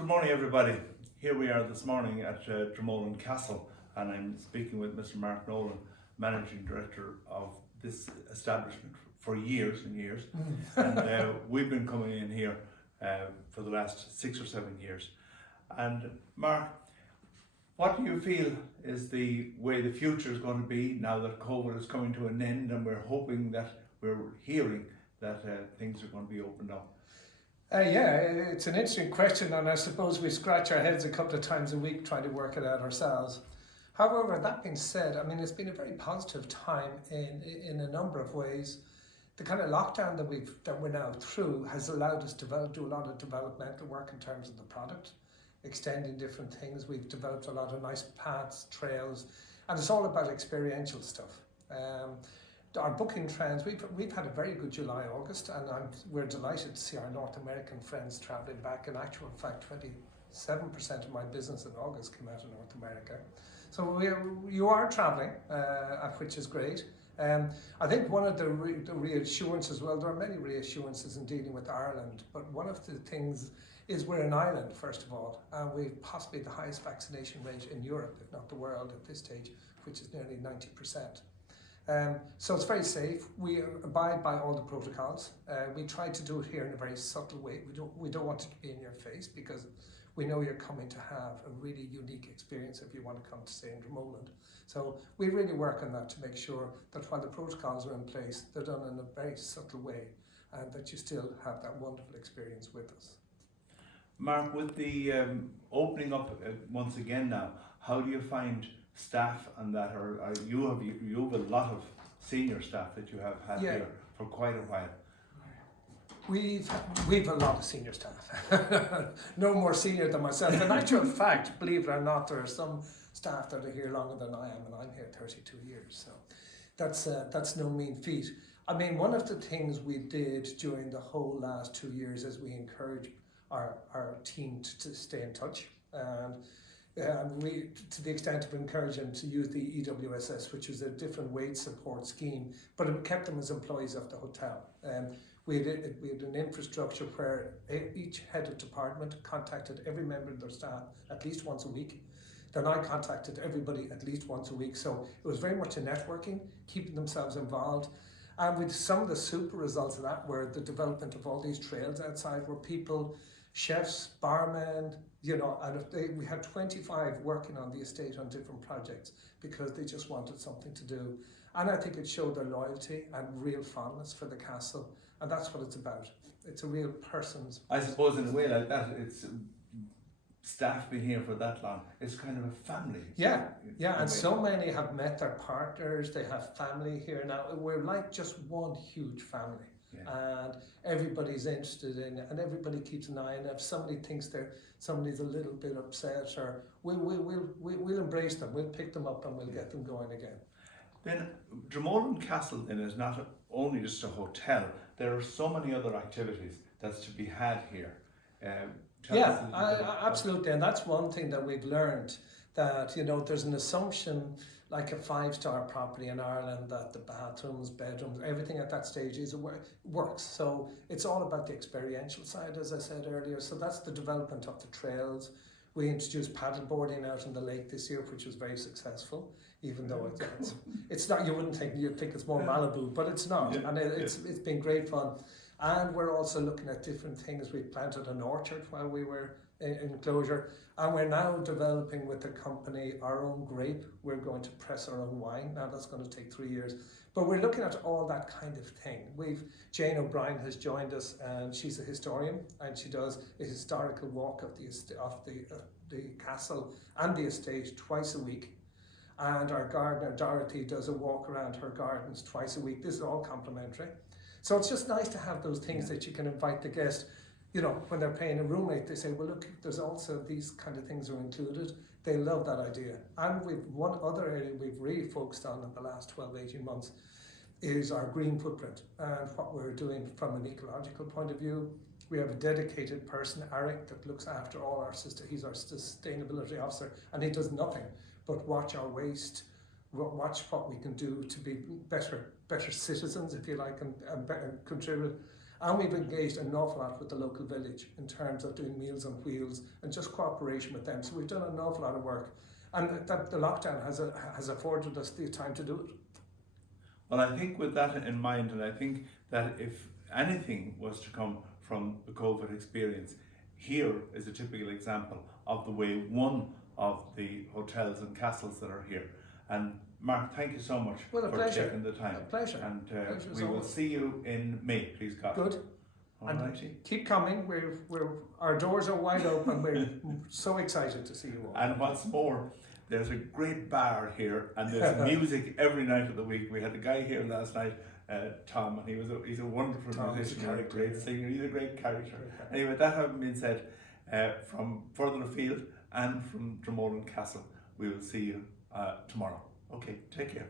Good morning, everybody. Here we are this morning at Dromoland Castle, and I'm speaking with Mr. Mark Nolan, Managing Director of this establishment for years and years. And we've been coming in here for the last 6 or 7 years. And Mark, what do you feel is the way the future is going to be now that COVID is coming to an end, and we're hoping that we're hearing that things are going to be opened up? Yeah, it's an interesting question, and I suppose we scratch our heads a couple of times a week trying to work it out ourselves. However, that being said, I mean, it's been a very positive time in a number of ways. The kind of lockdown that we're now through has allowed us to do a lot of developmental work in terms of the product, extending different things. We've developed a lot of nice paths, trails, and it's all about experiential stuff. Our booking trends, we've had a very good July, August, and we're delighted to see our North American friends travelling back. In actual fact, 27% of my business in August came out of North America. So you are travelling, which is great. I think one of the reassurances, well, there are many reassurances in dealing with Ireland, but one of the things is we're an island, first of all, and we've possibly the highest vaccination rate in Europe, if not the world at this stage, which is nearly 90%. So it's very safe. We abide by all the protocols. We try to do it here in a very subtle way. We don't want it to be in your face, because we know you're coming to have a really unique experience if you want to come to stay in Dromoland. So we really work on that to make sure that while the protocols are in place, they're done in a very subtle way, and that you still have that wonderful experience with us. Mark, with the opening up once again now, how do you find staff and that? You have a lot of senior staff that you have had here for quite a while. We've a lot of senior staff. No more senior than myself. In actual fact, believe it or not, there are some staff that are here longer than I am, and I'm here 32 years. So that's no mean feat. I mean, one of the things we did during the whole last 2 years is we encouraged our team to stay in touch. And we, to the extent of encouraging them to use the EWSS, which is a different wage support scheme, but it kept them as employees of the hotel. We had an infrastructure where each head of department contacted every member of their staff at least once a week. Then I contacted everybody at least once a week. So it was very much a networking, keeping themselves involved. And with some of the super results of that were the development of all these trails outside, where people, chefs, barmen, and we had 25 working on the estate on different projects because they just wanted something to do. And I think it showed their loyalty and real fondness for the castle, and that's what it's about. It's a real person's. I suppose in a way like that, it's staff being here for that long, it's kind of a family. Yeah, and so many have met their partners, they have family here now. We're like just one huge family. Yeah. And everybody's interested in it, and everybody keeps an eye on it. If somebody thinks somebody's a little bit upset, or we'll embrace them, we'll pick them up and we'll get them going again. Then Dromoland Castle then is not only just a hotel, there are so many other activities that's to be had here. Absolutely, and that's one thing that we've learned, that there's an assumption like a 5-star property in Ireland that the bathrooms, bedrooms, everything at that stage works. So it's all about the experiential side, as I said earlier. So that's the development of the trails. We introduced paddleboarding out in the lake this year, which was very successful, even though it's not, you'd think it's more Malibu, but it's not. And it's been great fun. And we're also looking at different things. We planted an orchard while we were in closure, and we're now developing with the company our own grape. We're going to press our own wine. Now that's going to take 3 years, but we're looking at all that kind of thing. Jane O'Brien has joined us, and she's a historian, and she does a historical walk of the castle and the estate twice a week. And our gardener Dorothy does a walk around her gardens twice a week. This is all complimentary. So it's just nice to have those things that you can invite the guest. When they're paying a room rate, they say, well, look, there's also these kind of things are included. They love that idea. And one other area we've really focused on in the last 12, 18 months is our green footprint and what we're doing from an ecological point of view. We have a dedicated person, Eric, that looks after all our he's our sustainability officer, and he does nothing but watch our waste, watch what we can do to be better citizens, if you like, and contribute. And we've engaged an awful lot with the local village in terms of doing Meals on Wheels and just cooperation with them. So we've done an awful lot of work. And that the lockdown has afforded us the time to do it. Well, I think with that in mind, and I think that if anything was to come from the COVID experience, here is a typical example of the way one of the hotels and castles that are here. And Mark, thank you so much Well, for taking the time. A pleasure. And Pleasure we will see you in May, please God. Good. All righty. Keep coming. Our doors are wide open. We're so excited to see you all. And what's more, there's a great bar here, and there's music every night of the week. We had a guy here last night, Tom, and he's a wonderful musician, a great singer. He's a great character. Anyway, that having been said, from further afield and from Dromoland Castle, we will see you tomorrow. Okay, take care.